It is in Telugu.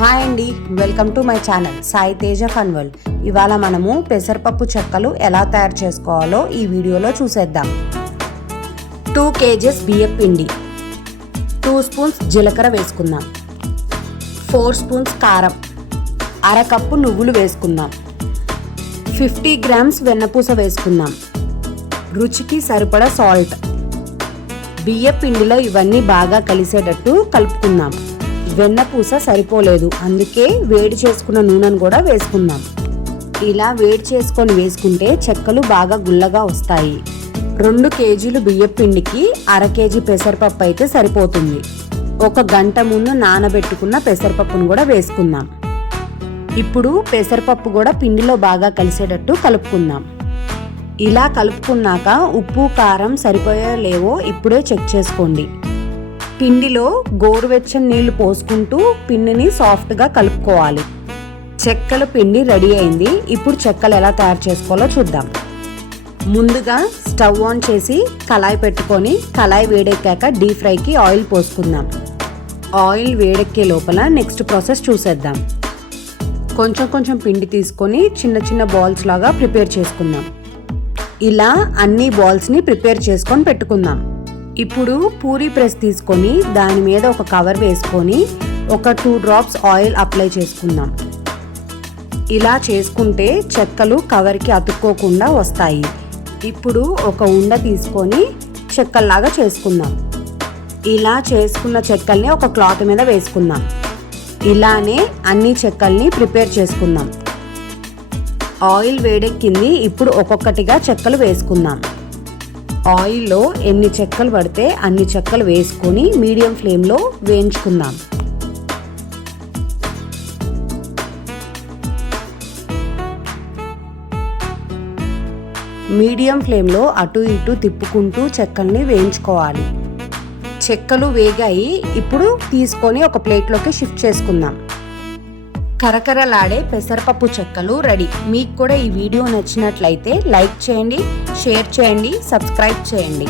హాయ్ అండి welcome to my channel Sai Teja ఫన్వల్ ఇవాళ మనము పెసరపప్పు చెక్కలు ఎలా తయారు చేసుకోవాలో ఈ వీడియోలో చూసేద్దాం. టూ కేజెస్ బియ్యం పిండి టూ స్పూన్స్ జీలకర్ర వేసుకుందాం ఫోర్ స్పూన్స్ కారం అరకప్పు నువ్వులు వేసుకుందాం ఫిఫ్టీ గ్రామ్స్ వెన్నపూస వేసుకుందాం. రుచికి సరిపడా సాల్ట్. బియ్య పిండిలో ఇవన్నీ బాగా కలిసేటట్టు కలుపుకుందాం. వెన్నపూస సరిపోలేదు. అందుకే వేడి చేసుకున్న నూనెను కూడా వేసుకుందాం. ఇలా వేడి చేసుకొని వేసుకుంటే చెక్కలు బాగా గుల్లగా వస్తాయి. రెండు కేజీలు బియ్యం పిండికి అర కేజీ పెసరపప్పు అయితే సరిపోతుంది. ఒక గంట ముందు నానబెట్టుకున్న పెసరపప్పును కూడా వేసుకుందాం. ఇప్పుడు పెసరపప్పు కూడా పిండిలో బాగా కలిసేటట్టు కలుపుకుందాం. ఇలా కలుపుకున్నాక ఉప్పు కారం సరిపోయా లేవో ఇప్పుడే చెక్ చేసుకోండి. పిండిలో గోరువెచ్చని నీళ్ళు పోసుకుంటూ పిండిని సాఫ్ట్గా కలుపుకోవాలి. చెక్కల పిండి రెడీ అయింది. ఇప్పుడు చెక్కలు ఎలా తయారు చేసుకోవాలో చూద్దాం. ముందుగా స్టవ్ ఆన్ చేసి కళాయి పెట్టుకొని కళాయి వేడెక్కాక డీప్ ఫ్రైకి ఆయిల్ పోసుకుందాం. ఆయిల్ వేడెక్కే లోపల నెక్స్ట్ ప్రాసెస్ చూసేద్దాం. కొంచెం కొంచెం పిండి తీసుకొని చిన్న చిన్న బాల్స్ లాగా ప్రిపేర్ చేసుకుందాం. ఇలా అన్ని బాల్స్ని ప్రిపేర్ చేసుకొని పెట్టుకుందాం. ఇప్పుడు పూరీ ప్రెస్ తీసుకొని దాని మీద ఒక కవర్ వేసుకొని ఒక టూ డ్రాప్స్ ఆయిల్ అప్లై చేసుకుందాం. ఇలా చేసుకుంటే చెక్కలు కవర్కి అతుక్కోకుండా వస్తాయి. ఇప్పుడు ఒక ఉండ తీసుకొని చెక్కల్లాగా చేసుకుందాం. ఇలా చేసుకున్న చెక్కల్ని ఒక క్లాత్ మీద వేసుకుందాం. ఇలానే అన్ని చెక్కల్ని ప్రిపేర్ చేసుకుందాం. ఆయిల్ వేడెక్కింది ఇప్పుడు ఒక్కొక్కటిగా చెక్కలు వేసుకుందాం. ఆయిల్లో ఎన్ని చెక్కలు పడితే అన్ని చెక్కలు వేసుకొని మీడియం ఫ్లేమ్లో వేయించుకుందాం. మీడియం ఫ్లేమ్లో అటు ఇటు తిప్పుకుంటూ చెక్కల్ని వేయించుకోవాలి. చెక్కలు వేగాయి ఇప్పుడు తీసుకొని ఒక ప్లేట్లోకి షిఫ్ట్ చేసుకుందాం. కరకరలాడే పెసరపప్పు చెక్కలు రెడీ. మీకు కూడా ఈ వీడియో నచ్చినట్లయితే లైక్ చేయండి షేర్ చేయండి సబ్స్క్రైబ్ చేయండి.